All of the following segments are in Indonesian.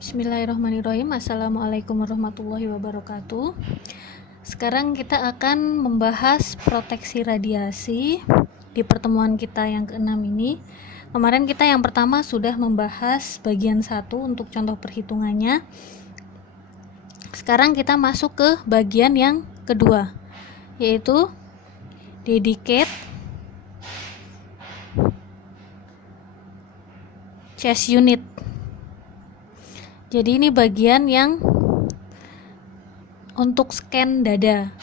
Bismillahirrahmanirrahim. Assalamualaikum warahmatullahi wabarakatuh. Sekarang kita akan membahas proteksi radiasi di pertemuan kita yang ke-6 ini. Kemarin kita yang pertama sudah membahas bagian 1 untuk contoh perhitungannya. Sekarang kita masuk ke bagian yang kedua, yaitu dedicate chest unit. Jadi ini bagian yang untuk scan dada.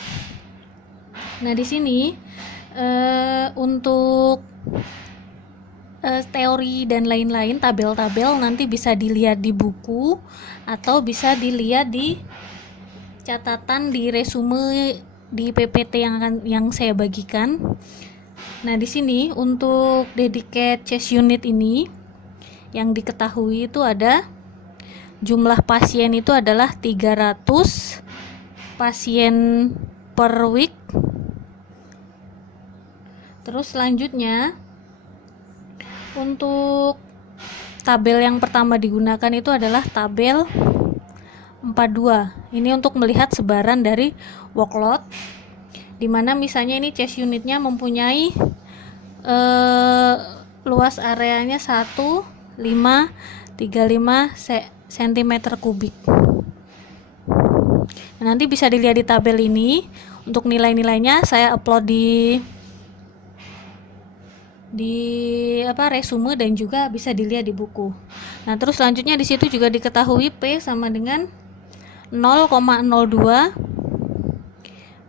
Nah, di sini untuk teori dan lain-lain, tabel-tabel nanti bisa dilihat di buku atau bisa dilihat di catatan di resume di PPT yang saya bagikan. Nah, di sini untuk dedicate chest unit ini yang diketahui itu ada jumlah pasien itu adalah 300 pasien per week. Terus selanjutnya untuk tabel yang pertama digunakan itu adalah tabel 42. Ini untuk melihat sebaran dari workload, dimana misalnya ini chest unitnya mempunyai luas areanya 1,535 cm kubik. Nah, nanti bisa dilihat di tabel ini. Untuk nilai-nilainya saya upload di resume dan juga bisa dilihat di buku. Nah, terus selanjutnya di situ juga diketahui P sama dengan 0,02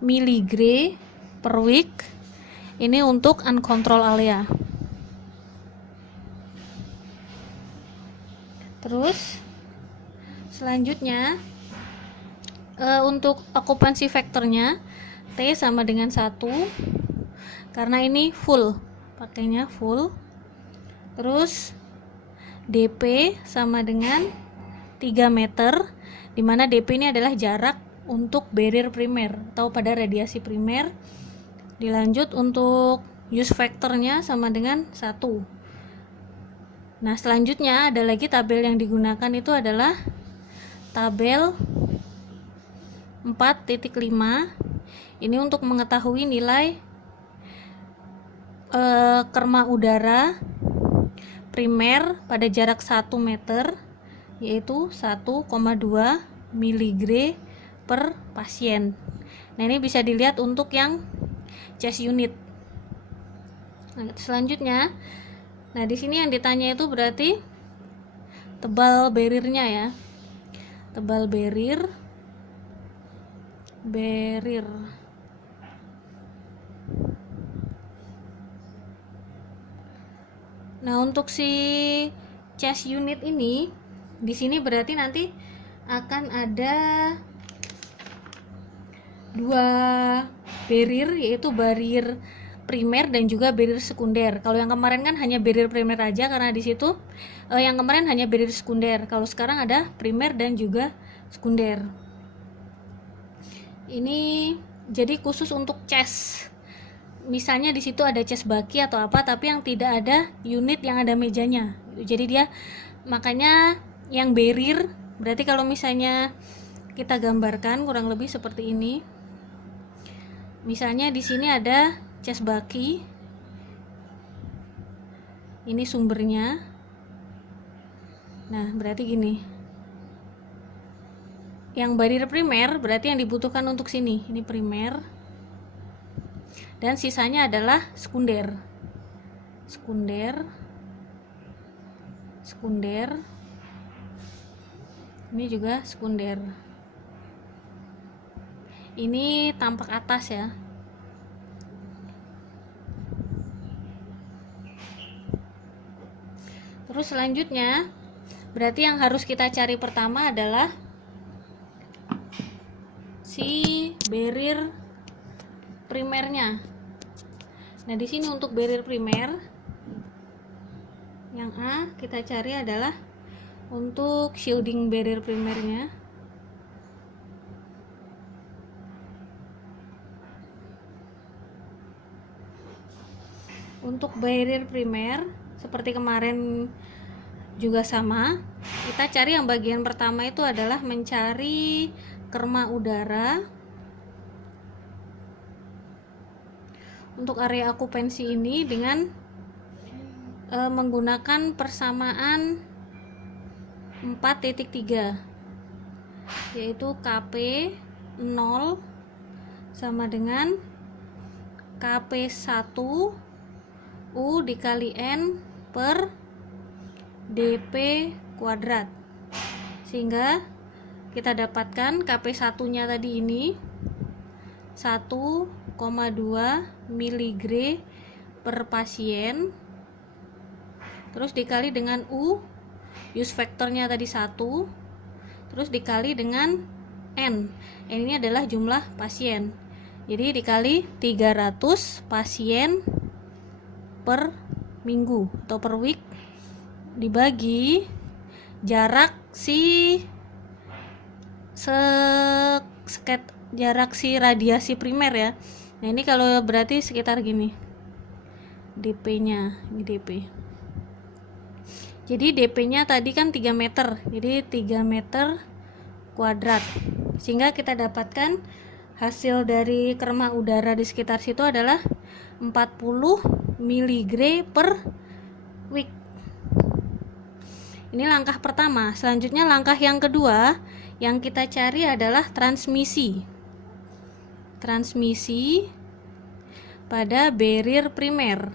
miligre per week. Ini untuk uncontrolled area. Terus selanjutnya untuk occupancy factornya T sama dengan 1 karena ini full, pakainya full. Terus DP sama dengan 3 meter, dimana DP ini adalah jarak untuk barrier primer atau pada radiasi primer. Dilanjut untuk use factornya sama dengan 1. Nah, selanjutnya ada lagi tabel yang digunakan itu adalah tabel 4.5. Ini untuk mengetahui nilai kerma udara primer pada jarak 1 meter, yaitu 1,2 miligre per pasien. Nah, ini bisa dilihat untuk yang chest unit. Nah, selanjutnya, nah di sini yang ditanya itu berarti tebal barriernya ya. Tebal barrier. Nah, untuk si chest unit ini di sini berarti nanti akan ada 2 barrier, yaitu barrier primer dan juga barrier sekunder. Kalau yang kemarin kan hanya barrier primer aja karena di situ yang kemarin hanya barrier sekunder. Kalau sekarang ada primer dan juga sekunder. Ini jadi khusus untuk chest. Misalnya di situ ada chest baki atau apa, tapi yang tidak ada unit yang ada mejanya. Jadi dia makanya yang barrier, berarti kalau misalnya kita gambarkan kurang lebih seperti ini. Misalnya di sini ada chest baki. Ini sumbernya. Nah, berarti gini. Yang barrier primer berarti yang dibutuhkan untuk sini. Ini primer. Dan sisanya adalah sekunder. Sekunder. Ini juga sekunder. Ini tampak atas ya. Terus selanjutnya berarti yang harus kita cari pertama adalah si barrier primernya. Nah, di sini untuk barrier primer yang A kita cari adalah untuk shielding barrier primernya. Untuk barrier primer seperti kemarin juga sama. Kita cari yang bagian pertama itu adalah mencari kerma udara. Untuk area okupansi ini dengan menggunakan persamaan 4.3, yaitu KP 0 sama dengan KP 1 U dikali N per dP kuadrat, sehingga kita dapatkan KP 1 nya tadi ini 1,2 mg per pasien, terus dikali dengan U, use factornya tadi 1, terus dikali dengan N ini adalah jumlah pasien, jadi dikali 300 pasien per minggu atau per week, dibagi jarak jarak si radiasi primer ya. Nah ini kalau berarti sekitar gini DP nya, ini DP. Jadi DP nya tadi kan 3 meter, jadi 3 meter kuadrat, sehingga kita dapatkan hasil dari kerma udara di sekitar situ adalah 40 mg per week. Ini langkah pertama. Selanjutnya langkah yang kedua yang kita cari adalah transmisi pada barrier primer.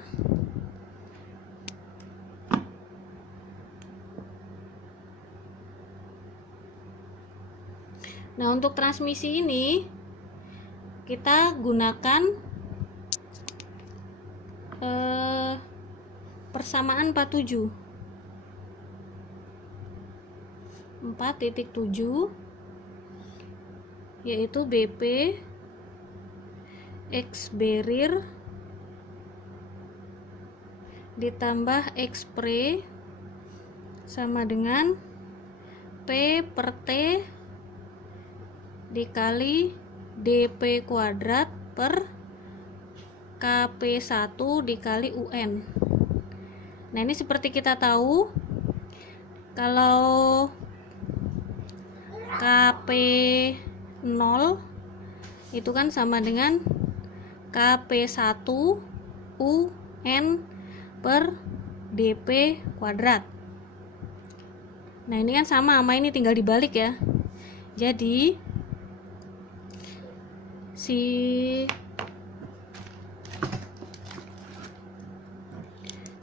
Nah, untuk transmisi ini kita gunakan persamaan 4.7, yaitu BP X barrier ditambah X pre sama dengan P per T dikali dP kuadrat per KP1 dikali UN. Nah ini seperti kita tahu, kalau KP0 itu kan sama dengan KP1 UN per dP kuadrat. Nah ini kan sama ini, tinggal dibalik ya. Jadi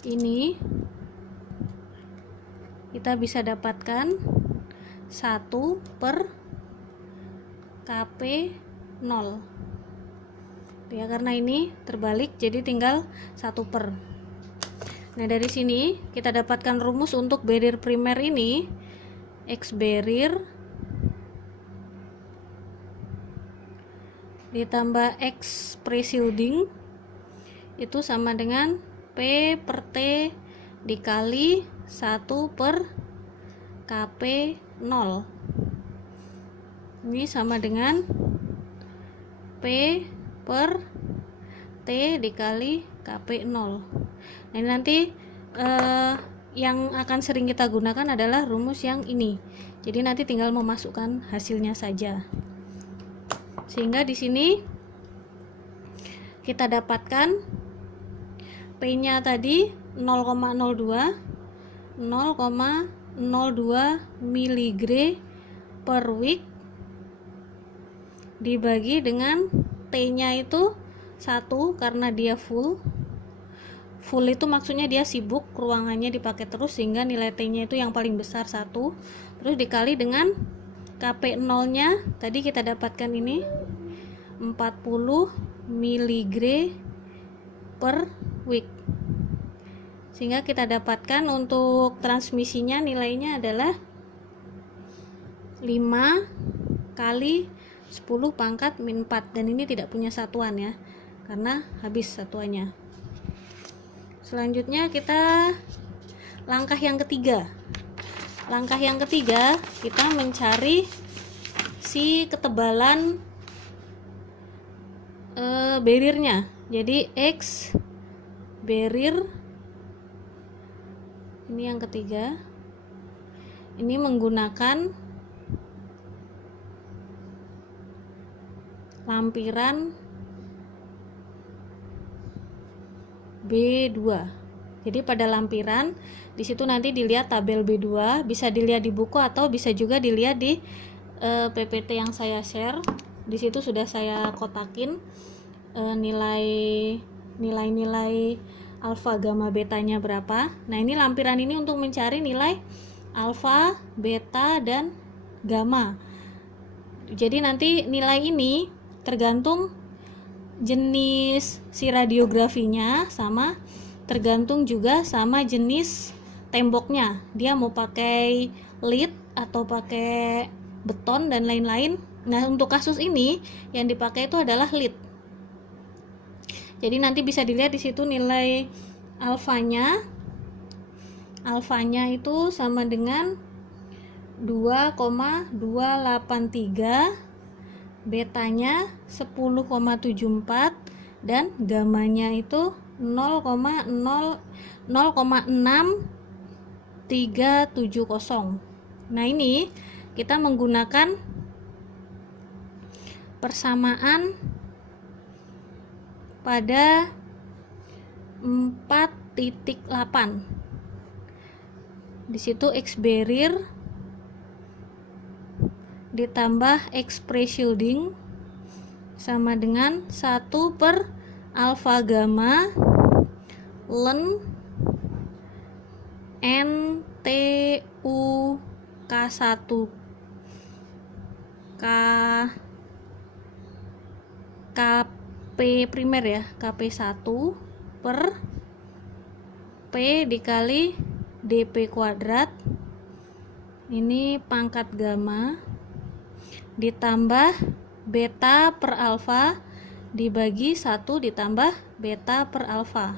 ini kita bisa dapatkan 1 per KP0 ya, karena ini terbalik jadi tinggal 1 per. Nah dari sini kita dapatkan rumus untuk barrier primer ini, X barrier ditambah X pre-shielding itu sama dengan P per T dikali 1 per KP0. Ini sama dengan P per T dikali KP0. Nah ini nanti yang akan sering kita gunakan adalah rumus yang ini. Jadi nanti tinggal memasukkan hasilnya saja. Sehingga di sini kita dapatkan P-nya tadi 0,02 mg per week dibagi dengan T-nya itu 1 karena dia full itu maksudnya dia sibuk, ruangannya dipakai terus sehingga nilai T-nya itu yang paling besar 1, terus dikali dengan KP0 nya tadi kita dapatkan ini 40 mg per week, sehingga kita dapatkan untuk transmisinya nilainya adalah 5 kali 10 pangkat min 4, dan ini tidak punya satuan ya karena habis satuannya. Selanjutnya kita langkah yang ketiga. Langkah yang ketiga kita mencari si ketebalan barriernya. Jadi X barrier ini yang ketiga ini menggunakan lampiran B2. Jadi pada lampiran di situ nanti dilihat tabel B2, bisa dilihat di buku atau bisa juga dilihat di PPT yang saya share. Di situ sudah saya kotakin nilai-nilai alfa, gamma, betanya berapa. Nah, ini lampiran ini untuk mencari nilai alfa, beta, dan gamma. Jadi nanti nilai ini tergantung jenis si radiografinya, sama tergantung juga sama jenis temboknya. Dia mau pakai lead atau pakai beton dan lain-lain. Nah, untuk kasus ini yang dipakai itu adalah lead. Jadi nanti bisa dilihat di situ nilai alfanya. Alfanya itu sama dengan 2,283, betanya 10,74, dan gamanya itu 0,6370. Nah, ini kita menggunakan persamaan pada 4.8. Di situ X barrier ditambah X pre-shielding sama dengan 1 per alfa gamma ln NTU K1 KP primer ya, KP1 per P dikali DP kuadrat, ini pangkat gamma, ditambah beta per alfa dibagi 1 ditambah beta per alfa.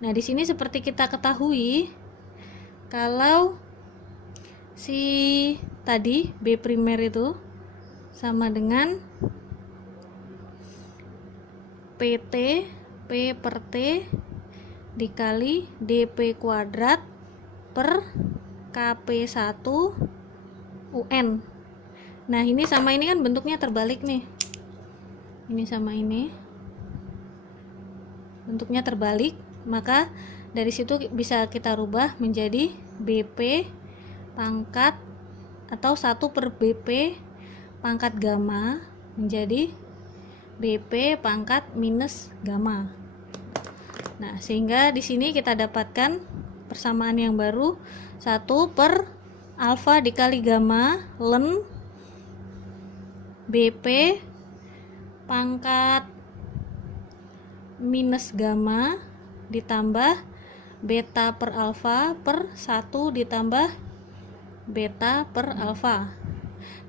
Nah, di sini seperti kita ketahui, kalau si tadi B primer itu sama dengan PT P per T dikali DP kuadrat per KP1 UN. Nah, ini sama ini kan bentuknya terbalik nih. Ini sama ini bentuknya terbalik, maka dari situ bisa kita rubah menjadi BP pangkat atau 1 per BP pangkat gamma menjadi BP pangkat minus gamma. Nah, sehingga di sini kita dapatkan persamaan yang baru, 1 per alfa dikali gamma ln BP pangkat minus gamma ditambah beta per alfa per 1 ditambah beta per alfa.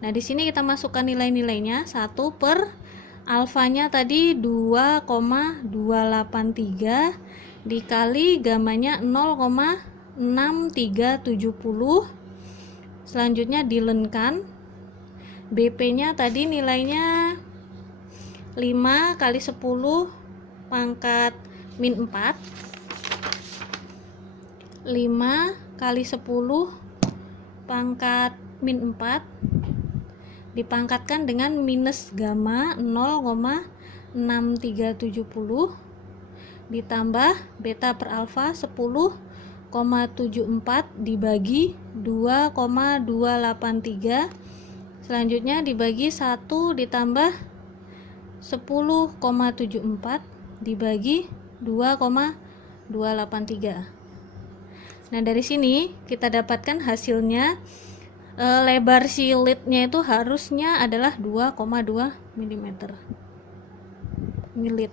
Nah, di sini kita masukkan nilai-nilainya. 1 per alfanya tadi 2,283 dikali gamanya 0,6370. Selanjutnya dilenkan. BP-nya tadi nilainya 5 kali 10 pangkat min 4. 5 kali 10 pangkat min 4 dipangkatkan dengan minus gamma 0,6370 ditambah beta per alfa 10,74 dibagi 2,283, selanjutnya dibagi 1 ditambah 10,74 dibagi 2,283. Nah, dari sini kita dapatkan hasilnya, lebar si leadnya itu harusnya adalah 2,2 mm. Ini lead.